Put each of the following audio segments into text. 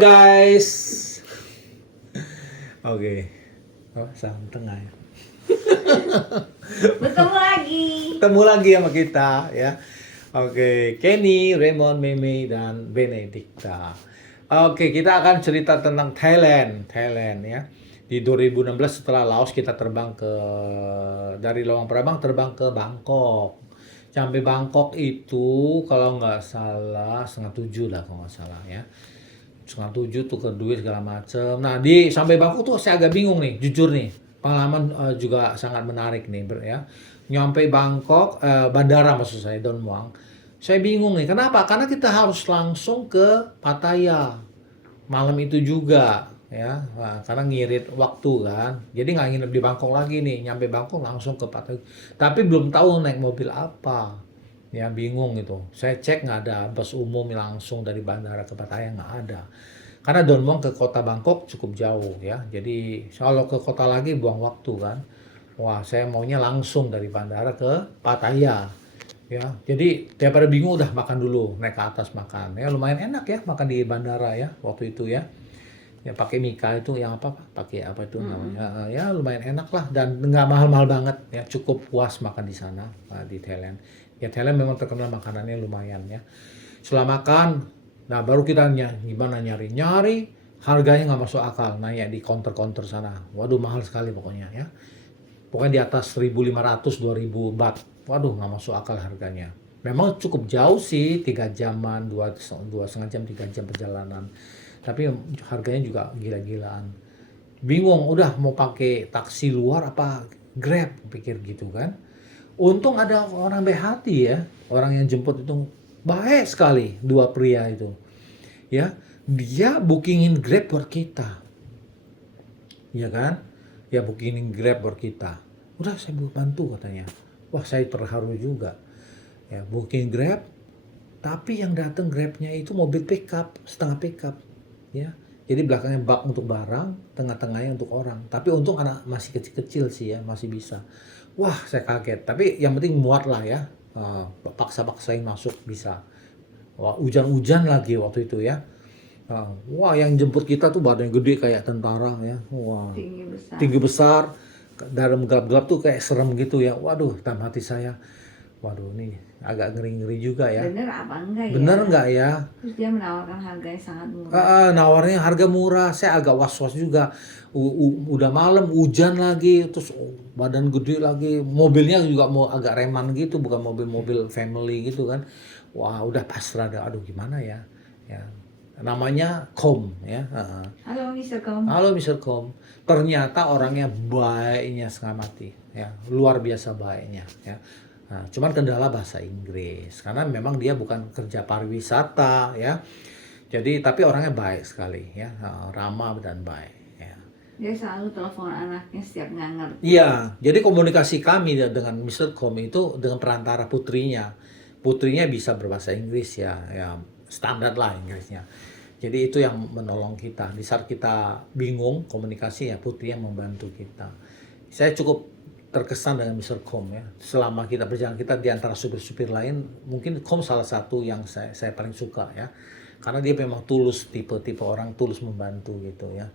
guys. Oke. Oh, salam tengah ya. Bertemu lagi. Ketemu lagi sama kita ya. Oke, Kenny, Raymond, Meme, dan Benedicta. Oke, kita akan cerita tentang Thailand ya. Di 2016 setelah Laos kita terbang dari Luang Prabang terbang ke Bangkok. Sampai Bangkok itu kalau nggak salah 6:30 lah kalau nggak salah ya. 6:30 tuker duit segala macem. Nah sampai Bangkok tuh saya agak bingung nih, jujur nih. Pengalaman juga sangat menarik nih ya. Nyampe Bangkok, bandara maksud saya, Don Muang. Saya bingung nih, kenapa? Karena kita harus langsung ke Pattaya. Malam itu juga ya, karena ngirit waktu kan. Jadi nggak nginep di Bangkok lagi nih, nyampe Bangkok langsung ke Pattaya. Tapi belum tahu naik mobil apa. Ya bingung gitu. Saya cek nggak ada bus umum langsung dari bandara ke Pattaya, nggak ada. Karena Don Muang ke kota Bangkok cukup jauh ya. Jadi kalau ke kota lagi buang waktu kan. Wah, saya maunya langsung dari bandara ke Pattaya. Ya, jadi daripada bingung udah makan dulu, naik ke atas makan. Ya lumayan enak ya makan di bandara ya waktu itu ya. Ya pakai Mika itu yang apa? Pakai apa itu namanya? Ya lumayan enak lah dan nggak mahal-mahal banget ya, cukup puas makan di sana di Thailand. Ya Thailand memang terkenal makanannya lumayan ya. Setelah makan, nah baru kita gimana nyari harganya nggak masuk akal, nanya di counter sana. Waduh mahal sekali pokoknya ya. Pokoknya di atas 1.500 2.000 baht. Waduh nggak masuk akal harganya. Memang cukup jauh sih, 3 jaman, 2,5 jam, 3 jam perjalanan. Tapi harganya juga gila-gilaan. Bingung, udah mau pakai taksi luar apa Grab, pikir gitu kan. Untung ada orang baik hati ya, orang yang jemput itu baik sekali, dua pria itu. Ya, dia bookingin Grab buat kita. Ya kan? Ya bookingin Grab buat kita. Udah saya bantu katanya. Wah, saya terharu juga. Ya, booking Grab, tapi yang datang Grabnya itu mobil pickup, setengah pickup. Ya, jadi belakangnya bak untuk barang, tengah-tengahnya untuk orang. Tapi untung anak masih kecil-kecil sih ya, masih bisa. Wah, saya kaget. Tapi yang penting muat lah ya. Paksa-paksain masuk bisa. Wah, hujan-hujan lagi waktu itu ya. Wah, yang jemput kita tuh badannya gede kayak tentara ya. Wah, Tinggi besar. tinggi besar. Dalam gelap-gelap tuh kayak serem gitu ya. Waduh, dalam hati saya. Waduh, ini agak ngeri-ngeri juga ya. Bener apa enggak ya? Bener nggak ya? Terus dia menawarkan harga yang sangat murah. Nawarnya harga murah, saya agak was-was juga. Udah malam, hujan lagi, terus badan gede lagi, mobilnya juga mau agak reman gitu, bukan mobil-mobil family gitu kan. Wah, udah pasrah, aduh gimana ya? Ya, namanya Kom ya. Halo Mr. Kom. Halo Mr. Kom, ternyata orangnya baiknya setengah mati, ya luar biasa baiknya ya. Nah, cuman kendala bahasa Inggris, karena memang dia bukan kerja pariwisata ya. Jadi tapi orangnya baik sekali ya, ramah dan baik ya. Dia selalu telepon anaknya setiap nggak ngerti. Iya, jadi komunikasi kami dengan Mr. Kom itu dengan perantara putrinya. Putrinya bisa berbahasa Inggris ya, ya standar lah Inggrisnya. Jadi itu yang menolong kita. Di saat kita bingung komunikasi ya, putrinya membantu kita. Saya cukup terkesan dengan Mr. Kom ya. Selama kita berjalan, kita di antara supir-supir lain, mungkin Kom salah satu yang saya paling suka ya. Karena dia memang tulus, tipe orang tulus membantu gitu ya.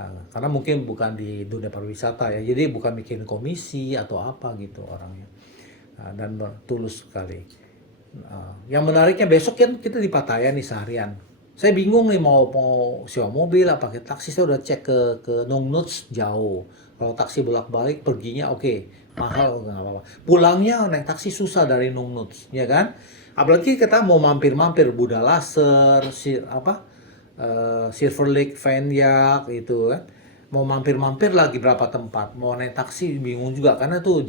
Nah, karena mungkin bukan di dunia pariwisata ya, jadi bukan bikin komisi atau apa gitu orangnya. Nah, dan tulus sekali. Yang menariknya besok kan kita di Pattaya nih seharian. Saya bingung nih mau sewa mobil apa pakai taksi. Saya udah cek ke Nong Nuts jauh. Kalau taksi bolak-balik perginya oke, mahal nggak apa-apa. Pulangnya naik taksi susah dari Nong Nuts, ya kan? Apalagi kita mau mampir-mampir Buddha Laser, Silver Lake Vineyard itu kan. Mau mampir-mampir lagi berapa tempat. Mau naik taksi bingung juga karena tuh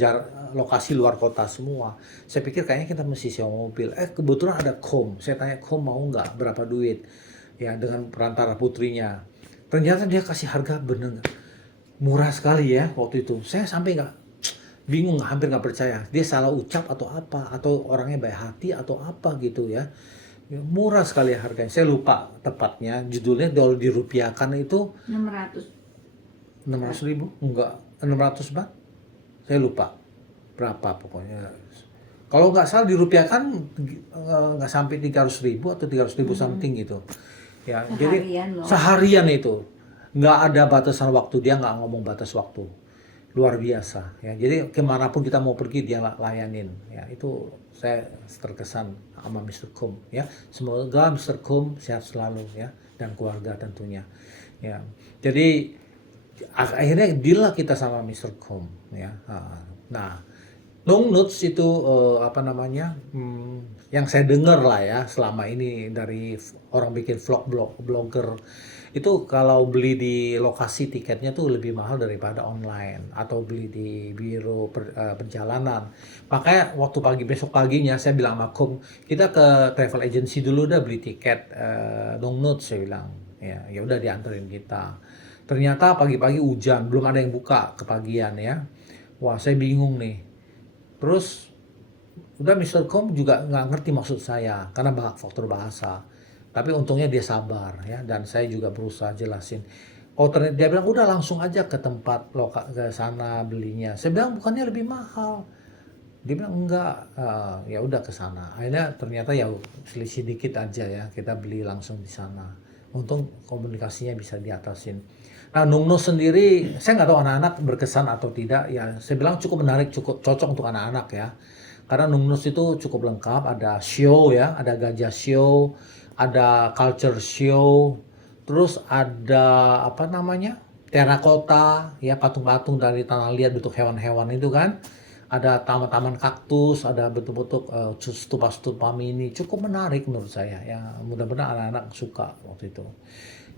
lokasi luar kota semua. Saya pikir kayaknya kita mesti sewa mobil. Kebetulan ada Kom. Saya tanya Kom mau nggak, berapa duit? Ya dengan perantara putrinya. Ternyata dia kasih harga bener murah sekali ya waktu itu. Saya sampai bingung, hampir nggak percaya. Dia salah ucap atau apa? Atau orangnya baik hati atau apa gitu ya. Ya, murah sekali harganya. Saya lupa tepatnya judulnya, kalau dirupiahkan itu 600 ribu, enggak 600 baht, saya lupa berapa pokoknya. Kalau nggak salah dirupiahkan nggak sampai 300 ribu atau 300 ribu something gitu. Ya, jadi Seharian loh. seharian itu nggak ada batasan waktu, dia nggak ngomong batas waktu, luar biasa ya. Jadi kemanapun kita mau pergi dia layanin ya. Itu saya terkesan sama Mr. Kum ya. Semoga Mr. Kum sehat selalu ya, dan keluarga tentunya ya. Jadi akhirnya deal lah kita sama Mr. Kum ya. Nah, Nung Nuts itu apa namanya, yang saya dengar lah ya selama ini dari orang bikin blogger itu, kalau beli di lokasi tiketnya tuh lebih mahal daripada online atau beli di biro perjalanan. Makanya waktu besok paginya saya bilang sama Kum, kita ke travel agency dulu dah beli tiket Nung Nuts, saya bilang ya udah dianterin kita. Ternyata pagi-pagi hujan, belum ada yang buka kepagian ya. Wah, saya bingung nih. Terus udah Mr. Kom juga nggak ngerti maksud saya karena faktor bahasa. Tapi untungnya dia sabar ya, dan saya juga berusaha jelasin. Oh, ternyata dia bilang udah langsung aja ke tempat ke sana belinya. Saya bilang bukannya lebih mahal. Dia bilang enggak. Ya udah ke sana. Akhirnya ternyata ya selisih dikit aja ya, kita beli langsung di sana. Untung komunikasinya bisa diatasin. Nah, Nungno sendiri, saya nggak tahu anak-anak berkesan atau tidak. Ya, saya bilang cukup menarik, cukup cocok untuk anak-anak ya. Karena Nungnus itu cukup lengkap, ada show ya, ada gajah show, ada culture show, terus ada apa namanya, terakota ya, patung-patung dari tanah liat bentuk hewan-hewan itu kan. Ada taman-taman kaktus, ada bentuk-bentuk stupa-stupa mini, cukup menarik menurut saya ya. Mudah-mudahan anak-anak suka waktu itu.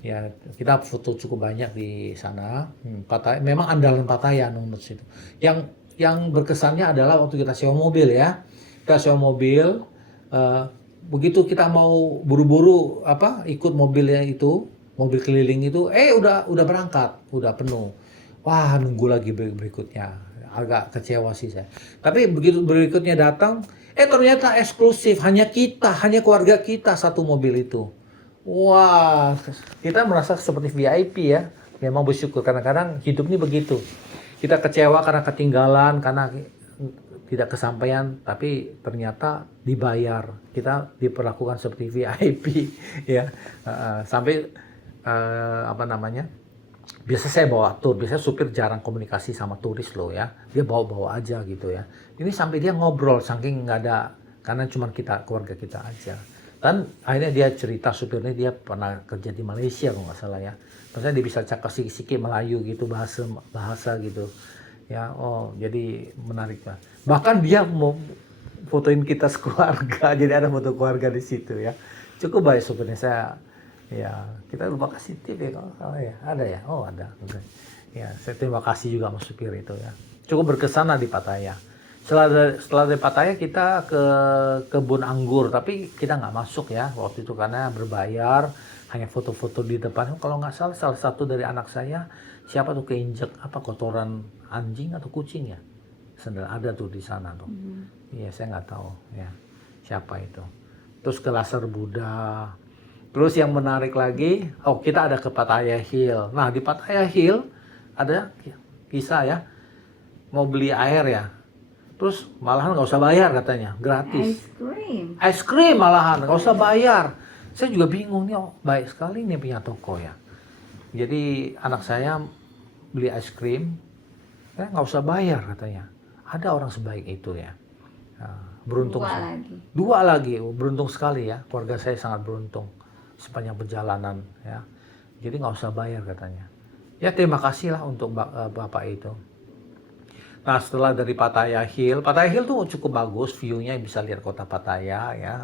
Ya, kita foto cukup banyak di sana. Pattaya, memang andalan Pattaya Nungnus itu. Yang berkesannya adalah waktu kita sewa mobil ya. Kita sewa mobil, begitu kita mau buru-buru ikut mobilnya itu, mobil keliling itu, udah berangkat, udah penuh. Wah, nunggu lagi berikutnya. Agak kecewa sih saya. Tapi begitu berikutnya datang, ternyata eksklusif, hanya keluarga kita satu mobil itu. Wah, kita merasa seperti VIP ya. Memang bersyukur, kadang-kadang hidup ini begitu. Kita kecewa karena ketinggalan, karena tidak kesampaian, tapi ternyata dibayar. Kita diperlakukan seperti VIP ya. Sampai apa namanya? Biasa saya bawa tur, biasanya supir jarang komunikasi sama turis loh ya. Dia bawa-bawa aja gitu ya. Ini sampai dia ngobrol saking nggak ada, karena cuma keluarga kita aja. Dan akhirnya dia cerita, supirnya dia pernah kerja di Malaysia kalau nggak salah ya. Maksudnya dia bisa cakap sikit-sikit Melayu gitu, bahasa gitu. Ya, jadi menarik lah. Bahkan dia mau fotoin kita sekeluarga, jadi ada foto keluarga di situ ya. Cukup baik supirnya. Ya, kita lupa kasih tip ya kalau salah ya. Ada ya? Oh, ada. Okay. Ya, saya terima kasih juga sama supir itu ya. Cukup berkesan di Pattaya. Setelah dari Pattaya kita ke kebun anggur, tapi kita nggak masuk ya waktu itu karena berbayar, hanya foto-foto di depan. Kalau nggak salah satu dari anak saya, siapa tuh, keinjek kotoran anjing atau kucing ya, sendal ada tuh di sana tuh. Iya, saya nggak tahu ya siapa itu. Terus ke Laser Buddha. Terus yang menarik lagi, kita ada ke Pattaya Hill. Nah, di Pattaya Hill ada kisah ya, mau beli air ya. Terus malahan nggak usah bayar katanya, gratis. Ice cream malahan, nggak usah bayar. Saya juga bingung nih, baik sekali nih punya toko ya. Jadi anak saya beli ice cream, nggak usah bayar katanya. Ada orang sebaik itu ya. Beruntung. Dua lagi, beruntung sekali ya. Keluarga saya sangat beruntung sepanjang perjalanan ya. Jadi nggak usah bayar katanya. Ya, terima kasih lah untuk bapak itu. Nah, setelah dari Pattaya Hill tuh cukup bagus, view-nya bisa lihat kota Pattaya ya.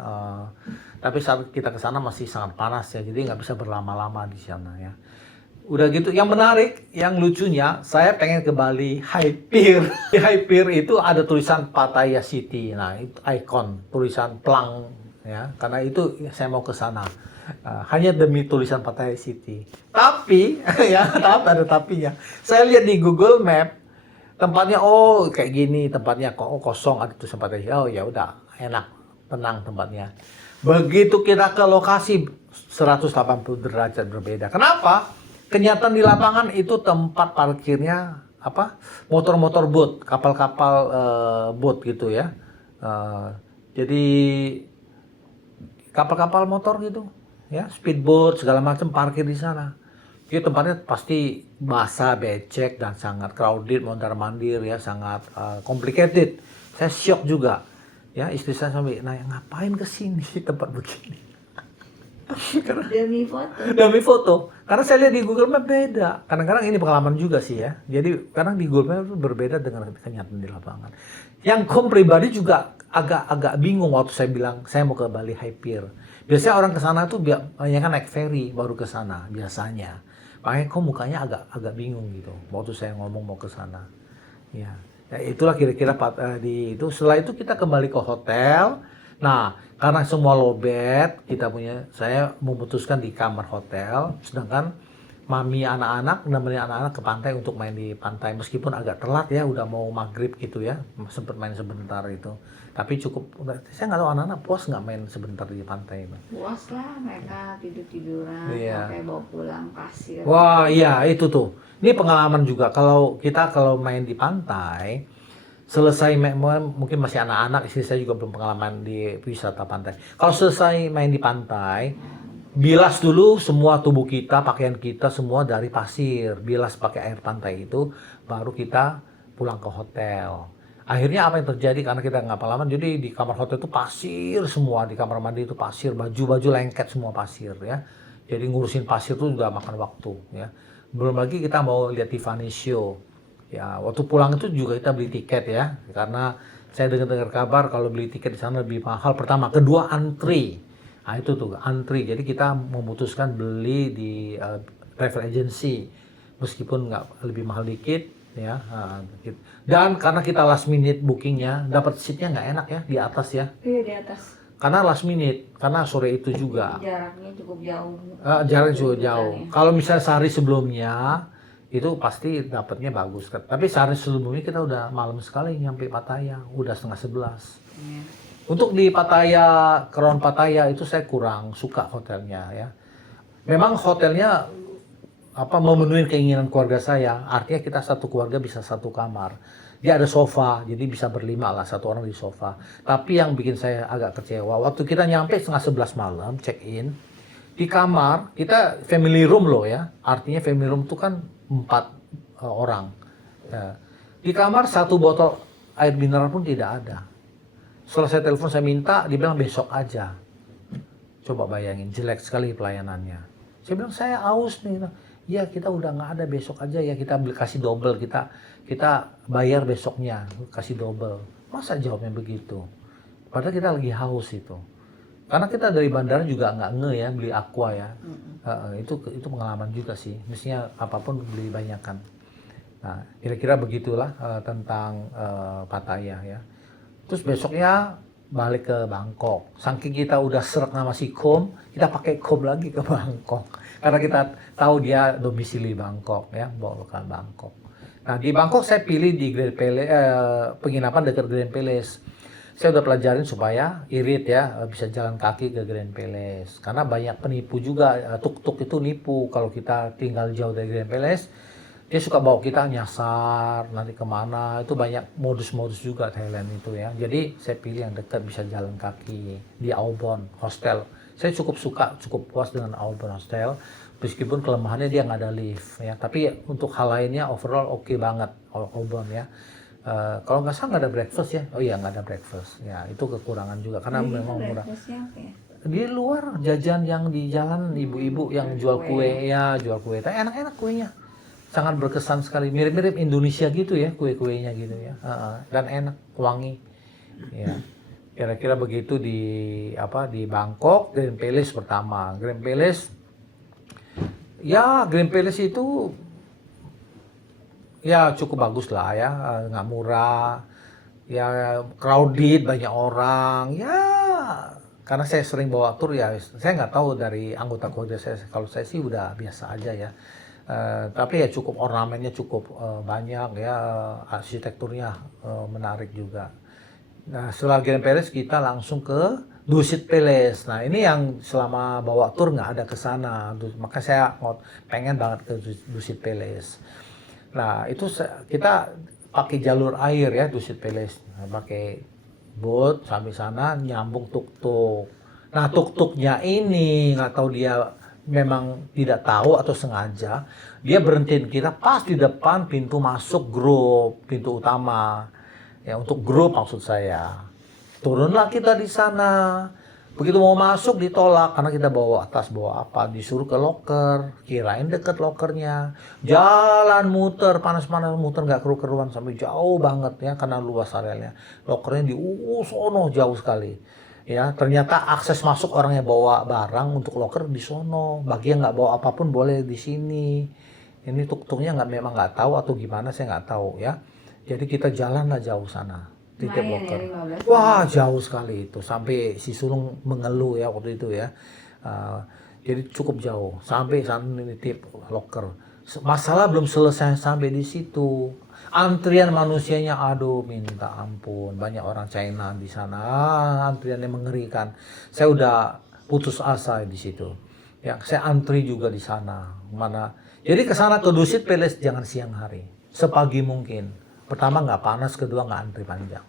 Tapi saat kita ke sana masih sangat panas ya, jadi nggak bisa berlama-lama di sana ya. Udah gitu, yang menarik, yang lucunya, saya pengen ke Bali High Pier. Di High Pier itu ada tulisan Pattaya City. Nah, itu ikon, tulisan pelang ya, karena itu saya mau ke sana. Hanya demi tulisan Pattaya City. Tapi ya, ada tapinya. Saya lihat di Google Map, tempatnya kayak gini, tempatnya kosong, ada tulisan Pattaya. Ya udah, enak, tenang tempatnya. Begitu kita ke lokasi, 180 derajat berbeda. Kenapa? Kenyataan di lapangan itu tempat parkirnya motor-motor boat, kapal-kapal boat gitu ya. Jadi kapal-kapal motor gitu. ya, speedboat segala macam parkir di sana. Itu tempatnya pasti basah, becek dan sangat crowded, mondar-mandir ya, sangat complicated. Saya shock juga. Ya, istri saya sampai nanya, ngapain ke sini tempat begini? Karena Demi foto. demi foto. Karena saya lihat di Google Map beda. Kadang-kadang ini pengalaman juga sih ya. Jadi kadang di Google Map itu berbeda dengan kenyataan di lapangan. Yang kom pribadi juga agak bingung waktu saya bilang saya mau ke Bali High Pier. Biasanya orang ke sana tuh banyak kan naik ferry baru ke sana biasanya. Makanya kok mukanya agak bingung gitu waktu saya ngomong mau ke sana. Ya. Ya, itulah kira-kira di itu. Setelah itu kita kembali ke hotel. Nah, karena semua lowbat saya memutuskan di kamar hotel, sedangkan mami anak-anak nemenin anak-anak ke pantai untuk main di pantai, meskipun agak telat ya, udah mau maghrib gitu ya, sempet main sebentar itu. Tapi saya nggak tahu anak-anak puas nggak main sebentar di pantai, Bang. Puas lah mereka tidur-tiduran, Iya. sampai bawa pulang pasir. Wah, iya itu tuh. Ini pengalaman juga kalau main di pantai, selesai mungkin masih anak-anak, istri saya juga belum pengalaman di wisata pantai. Kalau selesai main di pantai, bilas dulu semua tubuh kita, pakaian kita semua dari pasir, bilas pakai air pantai itu, baru kita pulang ke hotel. Akhirnya apa yang terjadi karena kita nggak pengalaman, jadi di kamar hotel itu pasir semua, di kamar mandi itu pasir, baju-baju lengket semua pasir ya. Jadi ngurusin pasir itu juga makan waktu ya. Belum lagi kita mau lihat Tiffany Show. Ya, waktu pulang itu juga kita beli tiket ya, karena saya dengar kabar kalau beli tiket di sana lebih mahal. Pertama, kedua antri. Nah itu tuh antri. Jadi kita memutuskan beli di travel agency, meskipun nggak lebih mahal dikit ya. Gitu. Dan karena kita last minute bookingnya, dapat seatnya nggak enak ya di atas ya. Iya di atas. Karena last minute, karena sore itu juga. Jaraknya cukup jauh. Jaraknya juga jauh. Kalau misalnya sehari sebelumnya itu pasti dapatnya bagus kan. Tapi sehari sebelumnya kita udah malam sekali nyampe Pattaya, udah 10:30. Iya. Untuk di Pattaya, Crown Pattaya itu saya kurang suka hotelnya ya. Memang hotelnya memenuhi keinginan keluarga saya. Artinya kita satu keluarga bisa satu kamar. Dia ada sofa, jadi bisa berlima lah, satu orang di sofa. Tapi yang bikin saya agak kecewa, waktu kita nyampe 10:30 malam, check in, di kamar, kita family room loh ya. Artinya family room itu kan 4 orang. Ya. Di kamar 1 botol air mineral pun tidak ada. Setelah saya telepon, saya minta, dibilang besok aja. Coba bayangin, jelek sekali pelayanannya. Saya bilang, saya aus nih. Ya kita udah nggak ada, besok aja ya, kita kasih double, kita bayar besoknya, kasih double. Masa jawabnya begitu? Padahal kita lagi haus itu. Karena kita dari bandara juga nggak ya beli aqua ya. Itu pengalaman juga sih. Mestinya apapun beli banyakan. Nah, kira-kira begitulah tentang Pattaya ya. Terus besoknya balik ke Bangkok. Saking kita udah serak nama si Kom, kita pakai Kom lagi ke Bangkok. Karena kita tahu dia domisili Bangkok ya, bawa lokal Bangkok. Nah, di Bangkok saya pilih di Grand Palace, penginapan dekat Grand Palace. Saya udah pelajarin supaya irit ya, bisa jalan kaki ke Grand Palace. Karena banyak penipu juga, tuk-tuk itu nipu. Kalau kita tinggal jauh dari Grand Palace, dia suka bawa kita nyasar, nanti kemana. Itu banyak modus-modus juga Thailand itu ya. Jadi saya pilih yang dekat, bisa jalan kaki. Di Aubon Hostel. Saya cukup puas dengan Aubon Hostel. Meskipun kelemahannya dia nggak ada lift ya. Tapi untuk hal lainnya overall oke banget Aubon ya. Kalau nggak salah nggak ada breakfast ya. Oh iya nggak ada breakfast. Ya itu kekurangan juga karena memang murah. Ya? Di luar jajan yang di jalan ibu-ibu yang jual kue ya, jual kue. Tapi enak-enak kuenya. Sangat berkesan sekali. Mirip-mirip Indonesia gitu ya kue-kuenya gitu ya. Dan enak, wangi. Ya. Kira-kira begitu di Bangkok. Grand Palace pertama. Grand Palace itu ya cukup bagus lah ya, nggak murah, ya crowded, banyak orang, ya karena saya sering bawa tur ya, saya nggak tahu dari anggota keluarga saya, kalau saya sih udah biasa aja ya, tapi ya cukup ornamennya cukup banyak ya, arsitekturnya menarik juga. Nah setelah Grand Palace kita langsung ke Dusit Palace. Nah ini yang selama bawa tur nggak ada ke sana, maka saya pengen banget ke Dusit Palace. Nah itu kita pakai jalur air ya Dusit Palace, pakai boat sampai sana nyambung tuk-tuk. Nah, tuk-tuknya ini nggak tahu dia memang tidak tahu atau sengaja, dia berhentiin kita pas di depan pintu masuk grup, pintu utama. Ya, untuk grup maksud saya. Turunlah kita di sana. Begitu mau masuk ditolak karena kita bawa tas, bawa apa, disuruh ke loker, kirain deket lokernya. Jalan muter, panas-panas muter nggak keru-keruan sampai jauh banget ya karena luas areanya. Lokernya di sono jauh sekali. Ya, ternyata akses masuk orang yang bawa barang untuk loker di sono. Bagi yang nggak bawa apapun boleh di sini. Ini tuk-tuknya memang nggak tahu atau gimana saya nggak tahu ya. Jadi kita jalanlah jauh sana. Titip Lumayan ya, loker. 15 Wah, jauh sekali itu. Sampai si sulung mengeluh ya waktu itu ya. Jadi cukup jauh. Sampai sana nitip loker. Masalah belum selesai sampai di situ. Antrian manusianya, aduh minta ampun. Banyak orang China di sana. Antriannya mengerikan. Saya udah putus asa di situ. Ya, saya antri juga di sana. Jadi ke sana ke Dusit Palace jangan siang hari. Sepagi mungkin. Pertama nggak panas, kedua nggak antri panjang.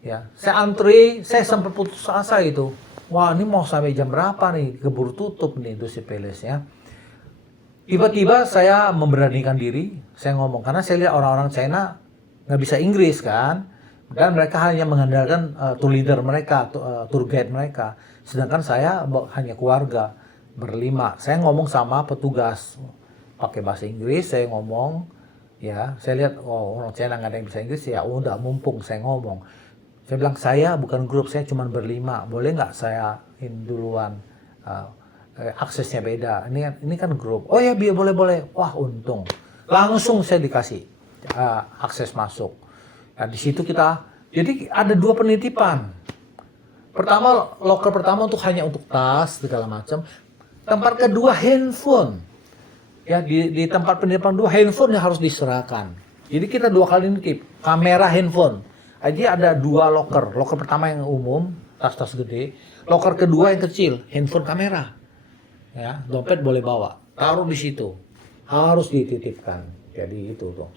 Ya, saya antri, saya sempat putus asa itu. Wah, ini mau sampai jam berapa nih? Keburu tutup nih Dusit Palace ya. Tiba-tiba saya memberanikan diri, saya ngomong karena saya lihat orang-orang China nggak bisa Inggris kan, dan mereka hanya mengandalkan tour leader mereka, tour guide mereka. Sedangkan saya hanya keluarga berlima. Saya ngomong sama petugas pakai bahasa Inggris, saya ngomong. Ya, saya lihat, oh orang China nggak ada yang bisa Inggris ya, udah mumpung saya ngomong. Saya bilang, saya bukan grup, saya cuma berlima, boleh nggak saya duluan, aksesnya beda, ini kan grup. Oh ya, boleh. Wah, untung. Langsung saya dikasih akses masuk. Nah, di situ jadi ada 2 penitipan. Pertama, loker pertama hanya untuk tas, segala macam. Tempat kedua, handphone. Ya, di tempat penitipan 2 handphone yang harus diserahkan. Jadi kita 2 kali nitip kamera, handphone. Jadi ada 2 loker. Loker pertama yang umum, tas-tas gede. Loker kedua yang kecil, handphone, kamera. Ya, dompet boleh bawa. Taruh di situ. Harus dititipkan. Jadi itu tuh.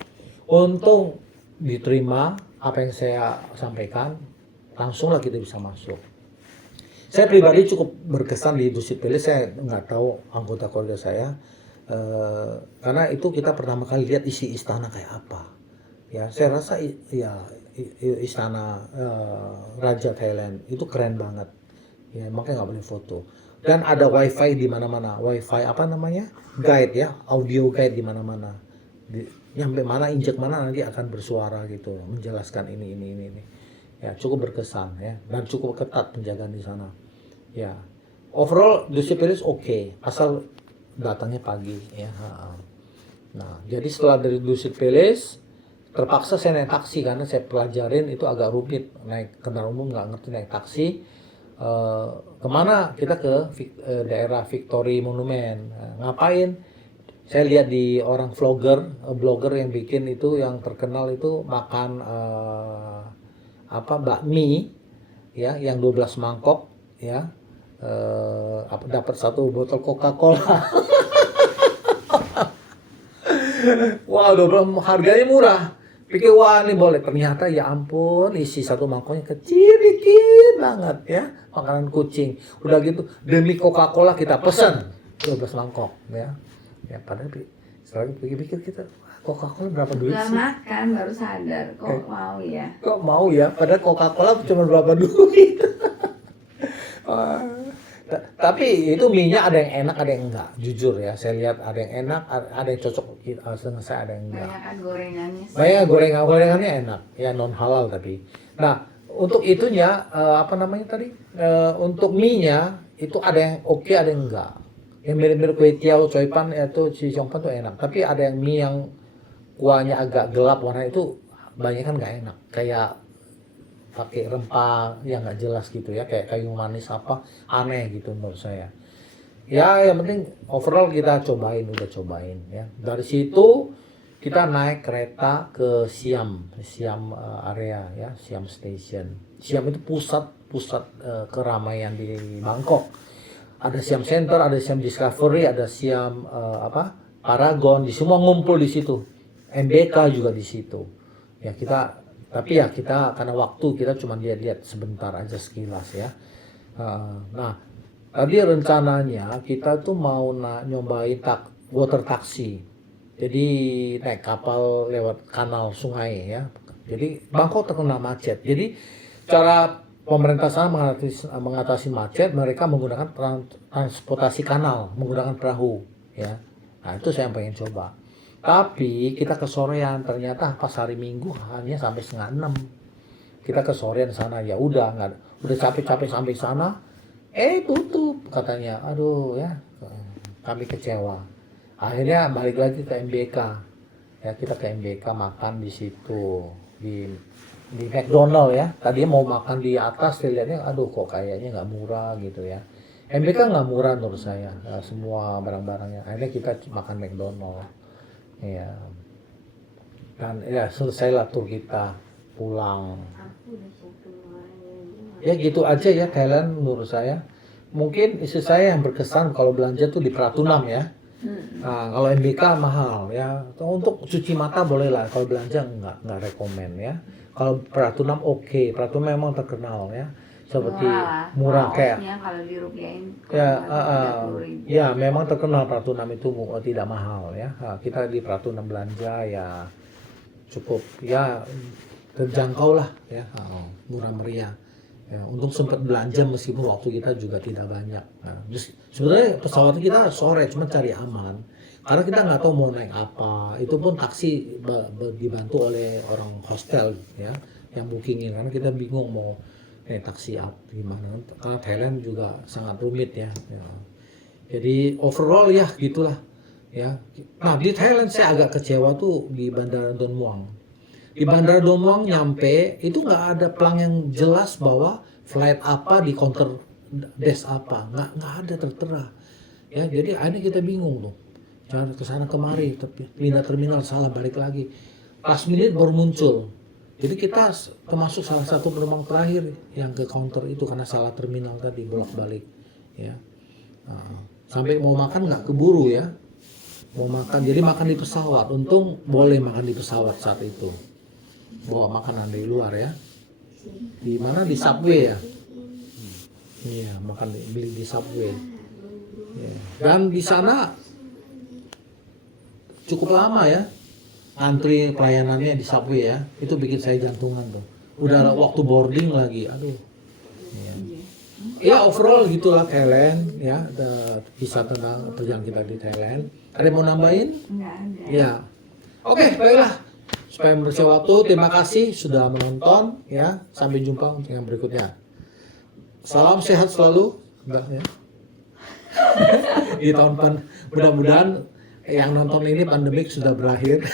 Untung diterima apa yang saya sampaikan, langsunglah kita bisa masuk. Saya pribadi cukup berkesan di Dusit Palace. Saya nggak tahu anggota keluarga saya. Karena itu kita pertama kali lihat isi istana kayak apa. Ya, saya rasa istana Raja Thailand itu keren banget. Ya, makanya nggak boleh foto. Dan ada wifi di mana-mana. Wifi apa namanya? Guide ya, audio guide di mana-mana. Nyampe mana, injek mana nanti akan bersuara gitu, menjelaskan ini. Ya, cukup berkesan ya, dan cukup ketat penjagaan di sana. Ya, overall Dusit Palace oke, asal datangnya pagi ya. Nah, jadi setelah dari Dusit Palace terpaksa saya naik taksi karena saya pelajarin itu agak rumit, naik kendaraan umum nggak ngerti naik taksi. Kemana? Kita ke daerah Victory Monument. Ngapain? Saya lihat di orang blogger yang bikin itu, yang terkenal itu makan bakmi ya, yang 12 mangkok ya, dapat 1 botol Coca-Cola. Wah, harganya murah. Pikir wah ini boleh, ternyata ya ampun isi 1 mangkoknya kecil dikit banget ya, makanan kucing. Udah gitu demi Coca-Cola kita pesen 12 mangkok ya. Ya padahal setelah pikir-pikir kita Coca-Cola berapa duit Udah sih? makan baru sadar mau ya. Kok mau ya? Padahal Coca-Cola cuma berapa duit. Tapi itu mie-nya ada yang enak, ada yang enggak. Jujur ya, saya lihat ada yang enak, ada yang cocok dengan saya, ada yang enggak. Banyak kan gorengannya. Banyak gorengannya enak, ya non halal tapi. Nah, untuk itunya untuk mie-nya itu ada yang oke, ada yang enggak. Yang mirip-mirip kue tiao, choy pan itu si chong pan itu enak. Tapi ada yang mie yang kuahnya agak gelap warna itu banyak kan enggak enak. Kayak pakai rempah yang nggak jelas gitu ya, kayak kayu manis apa, aneh gitu menurut saya. Ya, yang penting overall kita udah cobain ya. Dari situ kita naik kereta ke Siam area ya, Siam Station. Siam itu pusat keramaian di Bangkok. Ada Siam Center, ada Siam Discovery, ada Siam Paragon, di semua ngumpul di situ. MBK juga di situ. Ya kita karena waktu kita cuma lihat sebentar aja sekilas ya. Nah, Tadi rencananya kita tuh mau nyobain water taxi. Jadi naik kapal lewat kanal sungai ya. Jadi Bangkok terkena macet. Jadi cara pemerintah sana mengatasi macet, mereka menggunakan transportasi kanal, menggunakan perahu ya. Nah itu saya pengen coba. Tapi kita kesorean, ternyata pas hari Minggu hanya sampai 5:30. Kita kesorean sana, ya udah nggak, udah capek-capek sampai sana, tutup katanya. Aduh ya, kami kecewa. Akhirnya balik lagi ke MBK. Ya kita ke MBK makan di situ di McDonald ya. Tadinya mau makan di atas, lihatnya aduh kok kayaknya nggak murah gitu ya. MBK nggak murah menurut saya, semua barang-barangnya. Akhirnya kita makan McDonald. Ya. Dan ya selesailah tur kita, pulang. Ya gitu aja ya Thailand menurut saya. Mungkin istri saya yang berkesan kalau belanja tuh di Pratunam ya. Nah, kalau MBK mahal ya. Untuk cuci mata boleh lah, kalau belanja nggak rekomen ya. Kalau Pratunam oke. Pratunam memang terkenal ya. Seperti murah kayak kalau dirupiahin ya memang terkenal Pratunam itu tidak mahal ya. Nah, kita di Pratunam belanja ya cukup ya terjangkau lah ya, murah meriah. Ya, untuk sempat belanja meskipun waktu kita juga tidak banyak. Nah, sebenarnya pesawat kita sore cuma cari aman karena kita nggak tahu mau naik apa. Itu pun taksi dibantu oleh orang hostel ya yang bookingin, karena kita bingung mau naik taksi apa gimana. Karena Thailand juga sangat rumit ya. Jadi overall ya gitulah ya. Nah di Thailand saya agak kecewa tuh di Bandara Don Muang. Di Bandara Don Muang nyampe itu nggak ada pelang yang jelas bahwa flight apa di counter desk apa, nggak ada tertera ya. Jadi akhirnya kita bingung tuh, jalan ke sana kemari, pindah terminal salah, balik lagi, last minute baru muncul. Jadi kita termasuk salah satu penumpang terakhir yang ke counter itu karena salah terminal tadi, bolak-balik ya. Sampai mau makan nggak keburu ya, mau makan jadi makan di pesawat. Untung boleh makan di pesawat saat itu, bawa makanan dari luar ya. Di mana, di Subway ya. Iya, makan beli di Subway. Ya. Dan di sana cukup lama ya antri pelayanannya di Subway ya. Itu bikin saya jantungan tuh. Udah waktu boarding lagi, aduh. Ya overall gitulah Thailand ya, kisah tentang perjalanan kita di Thailand. Ada yang mau nambahin? Enggak ada. Ya. Oke, baiklah. Supaya membersih waktu, terima kasih sudah menonton ya. Sampai jumpa untuk yang berikutnya. Salam sehat selalu. Enggak ya. Di tahun mudah-mudahan yang nonton ini pandemik sudah berakhir.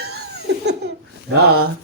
Dah.